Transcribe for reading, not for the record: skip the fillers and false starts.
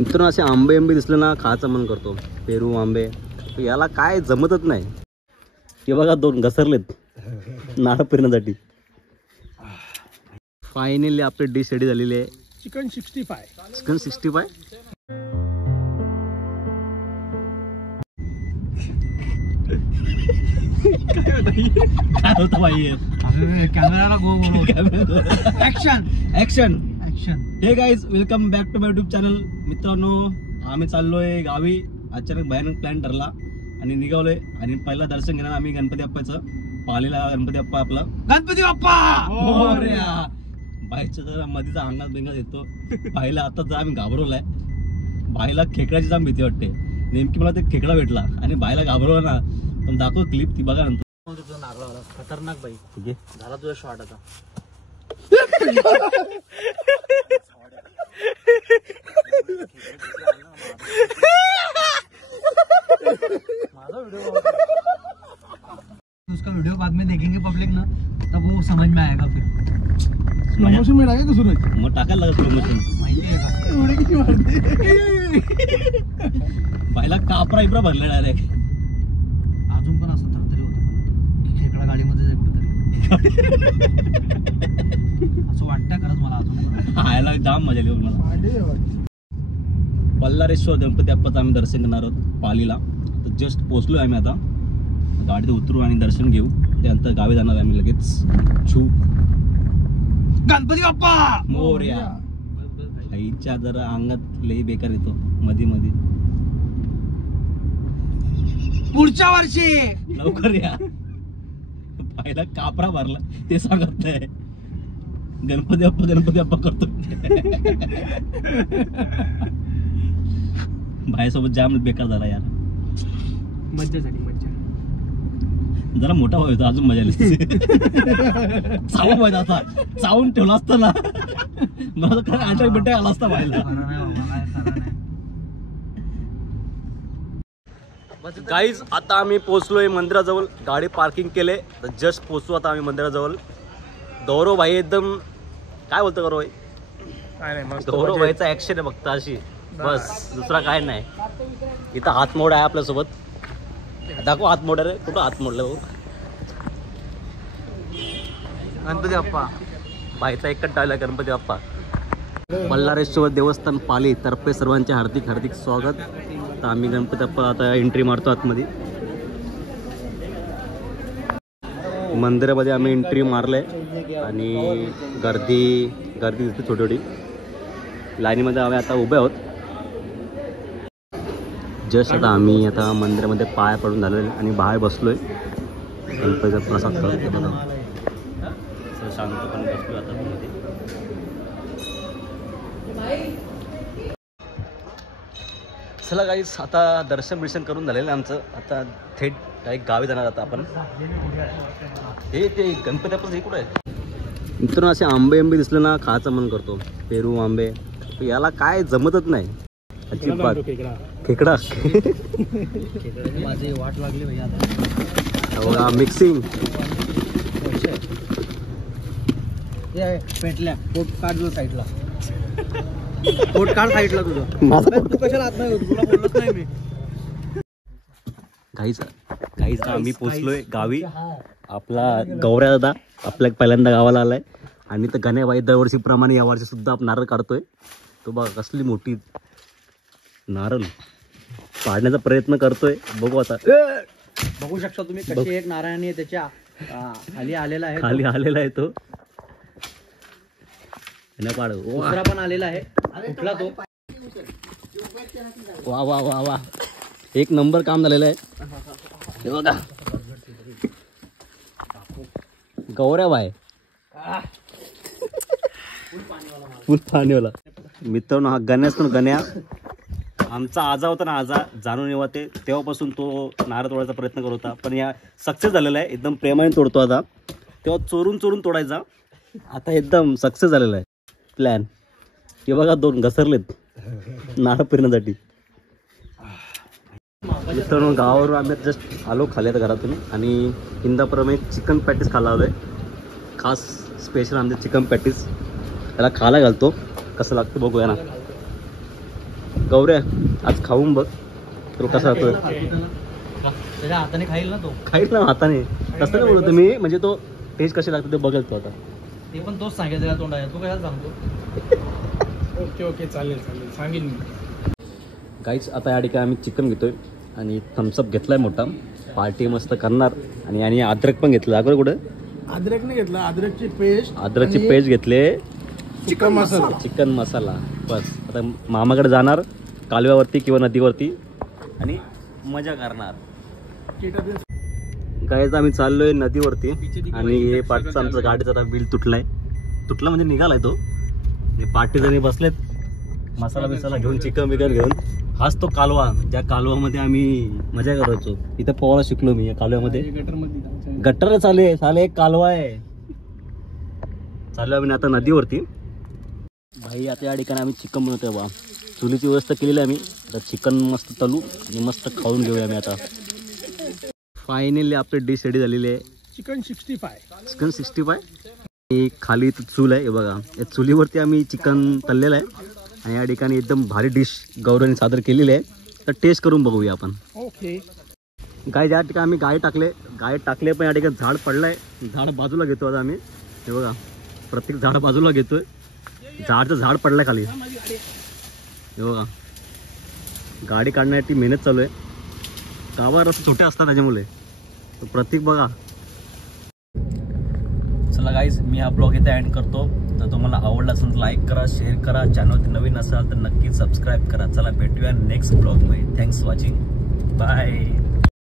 मित्रांनो असे आंबे दिसले ना खायचं मन करतो. पेरू आंबे याला काय जमतच नाही. हे बघा दोन घसरलेत नारळ पिरण्यासाठी. फायनली आपली डिश रेडी झालेली आहे. चिकन 65. चिकन 65. काय होतं भाई कॅमेराला गो बोलो. Action action. Action. Hey guys welcome back to my YouTube channel. मित्रांनो आम्ही चाललोय गावी. अचानक भयानक प्लॅन ठरला आणि निघालोय. आणि पहिला दर्शन घेणार आम्ही गणपती बाप्पाचं. पालीला गणपती बाप्पा आपला. गणपती बाप्पा. बाईच्या जरा मधीचा अंगात बिंगात येतो. बाईला आता जर आम्ही घाबरवलाय. बाईला खेकड्याची जाम भीती वाटते. नेमकी मला ते खेकडा भेटला आणि बाईला घाबरवला ना तर दाखव क्लिप ती बघा नंतर. खतरनाक बाई. ठीक आहे झाला तुझा शॉट आता. उसका वीडियो बाद में देखेंगे पब्लिक ना तब वो समझ में आएगा. फिर प्रमोशन में डालेगा सूरज. मग टाकायला लागत प्रमोशन. माहिती आहे का एवढे किती वाढते. बाईला कापरा इबरा भरला डायरेक्ट. अजून पण असं तरतरी होतं की खेकडा गाडीमध्ये जाय कुठेतरी. असं वाटतंय खरंच मला अजून. खायला जाम मजा आली मला. बल्लारेश्वर गणपती बाप्पाचं आम्ही दर्शन करणार आहोत पालीला. तर जस्ट पोहोचलोय आम्ही. आता गाडीत उतरू आणि दर्शन घेऊ. त्यानंतर गावी जाणार आम्ही लगेच. छू गणपती बाप्पा मोरया. आईच्या जरा अंगात लई बेकार येतो मध्ये मध्ये. पुढच्या वर्षी लवकर या. पाहिला कापरा भरला ते सांगत नाही. गणपती बाप्पा करतो. भाईसोबत जाम बेकार झाला यार. मज्जा झाली मज्जा. जरा मोठा व्हायचा अजून मजा आली. चावून व्हायचा आता. चावून ठेवला असता ना मला काय अटॅक बिटॅक आला असता व्हायला. गाईज आता आम्ही पोहोचलोय मंदिराजवळ. गाडी पार्किंग केले तर जस्ट पोहोचलो आता आम्ही मंदिराजवळ. गौरव भाई एकदम काय बोलतो गौरव भाई. गौरव भाईचा ऍक्शन आहे फक्त अशी बस, दुसरा काय नाही. इथं हातमोड आहे आपल्यासोबत. दाखव हातमोड रे. कुठं हात मोडलं भाऊ. गणपती बाप्पा. भाईचा एकच डायलॉग गणपती बाप्पा. बल्लारेश्वर देवस्थान पाली तर्फे सर्वांचे हार्दिक हार्दिक स्वागत. तर आम्ही गणपती बाप्पा आता एंट्री मारतो आतमध्ये. मंदिरामध्ये आम्ही एंट्री मारले आणि गर्दी दिसते छोटी छोटी. लाईनीमध्ये आम्ही आता उभे आहोत. जस्ट आता आम्ही आता मंदिरामध्ये पाय पडून झालेले आणि बाहेर बसलोय. गणपतीचा प्रसाद करतो बघा. शांतपणे बसलो आता मध्ये. चला गाईस आता दर्शन करून झालेलं आमचं. आता थेट डायरेक्ट गावी जाणार आता आपण. हे ते गणपती बाप्पाचं हे कुठं आहे. मित्रांनो असे आंबे दिसले ना खायचं मन करतो. पेरू आंबे याला काय जमतच नाही अजिबात. खेकडा माझी वाट लागली भैया आता. बघा मिक्सिंग. पेटल्या. पोट काढ साईडला. पोट काढ साईडला तुझं. तू कशाला आत नाही होत. तुला बोलत नाही मी. गाईच आम्ही पोचलोय गावी. आपला गौऱ्या दादा आपल्या पहिल्यांदा गावाला आलाय. आणि तर गण्याबाई दरवर्षीप्रमाणे यावर्षी सुद्धा आपण नारळ काढतोय. तो बघा कसली मोठी नारळ पाडण्याचा प्रयत्न करतोय. बघू आता. बघू शकता तुम्ही कशी एक नारायणी त्याच्या खाली आलेला आहे. खाली आलेला आहे तो. पाड दुसरा पण आलेला आहे. कुठला तो. वा वा वा वा. एक नंबर काम झालेलं आहे. हे बघा गौऱ्या बाय फुल पाणीवाला. मित्रांनो हा गण्याच गण्या आमचा आजा होता ना. आजा जाणून येवा ते तेव्हापासून तो नारळ तोडायचा प्रयत्न करत होता. पण या सक्सेस झालेला आहे. एकदम प्रेमाने तोडतो आता. तेव्हा चोरून तोडायचा. आता एकदम सक्सेस झालेला आहे प्लॅन. हे बघा दोन घसरलेत नारळ पिरण्यासाठी. मित्रांनो गावावरून आम्ही जस्ट आलो खाली आता घरातून. आणि इंदापुरम एक चिकन पॅटीस खाल्ला आलो आहे. खास स्पेशल आमचे चिकन पॅटीस. त्याला खायला घालतो कसं लागतं बघूया ना. गौऱ्या आज खाऊन बघ तो कसा होतो. त्याच्या हाताने खाईल ना तो. खाईल ना हाताने. तसं नाही बोलतो मी, म्हणजे तो टेस्ट कशी लागतो ते बघेल तो आता. ते पण तोच सांगायचं का तोंड आहे, तू कशाला सांगतो. ओके ओके चालेल चालेल सांगेन मी. गाईच आता या ठिकाणी आम्ही चिकन घेतोय आणि थम्सअप घेतलाय मोठा. पार्टी मस्त करणार. आणि अद्रक पण घेतलं. अगोदर कुठं अद्रक नाही घेतला, अद्रकची पेस्ट घेतले. चिकन मसाला. चिकन मसाला बस. आता मामाकडे जाणार कालव्यावरती किंवा नदीवरती आणि मजा करणार. गाईज आम्ही चाललोय नदीवरती आणि हे पाठचं आमचं गाडीचा आता बिल तुटला म्हणजे निघालाय तो. पार्टी जणी बसलेत मसाला बिसाला घेऊन, चिकन बिकन घेऊन. हाच तो कालवा ज्या कालवामध्ये आम्ही मजा करायचो. इथं पोहायला शिकलो मी या कालव्यामध्ये. गटर चाले एक कालवा आहे. चालू आम्ही आता नदीवरती. भाई आता या ठिकाणी आम्ही चिकन बनवतोय बा. चुलीची व्यवस्था केलेली आहे आम्ही. आता चिकन मस्त तलू आणि मस्त खाऊन घेऊया आम्ही आता. फायनली आपली डिश रेडी झालेली आहे. चिकन 65. चिकन 65. खाली इथं चूल आहे बघा. या चुलीवरती आम्ही चिकन तळलेलं आहे आणि या ठिकाणी एकदम भारी डिश गौरवने सादर केलेली आहे. तर टेस्ट करून बघूया आपण. ओके. गाय ज्या ठिकाणी आम्ही गाय टाकले पण या ठिकाणी झाड पडलंय. झाड बाजूला घेतो आता आम्ही. हे बघा प्रत्येक झाड बाजूला घेतोय. झाड पडलंय खाली. हे बघा गाडी काढण्यासाठी मेहनत चालू आहे. गावावर रस्ते छोटे असतात त्याच्यामुळे. तर प्रत्येक बघा. चला गाईज मी हा ब्लॉग इथे एंड करतो. तर तुम्हाला आवडला असेल तर लाईक करा, शेअर करा. चॅनलवरती नवीन असाल तर नक्की सबस्क्राईब करा. चला भेटूया नेक्स्ट ब्लॉगमध्ये. Thanks watching. बाय.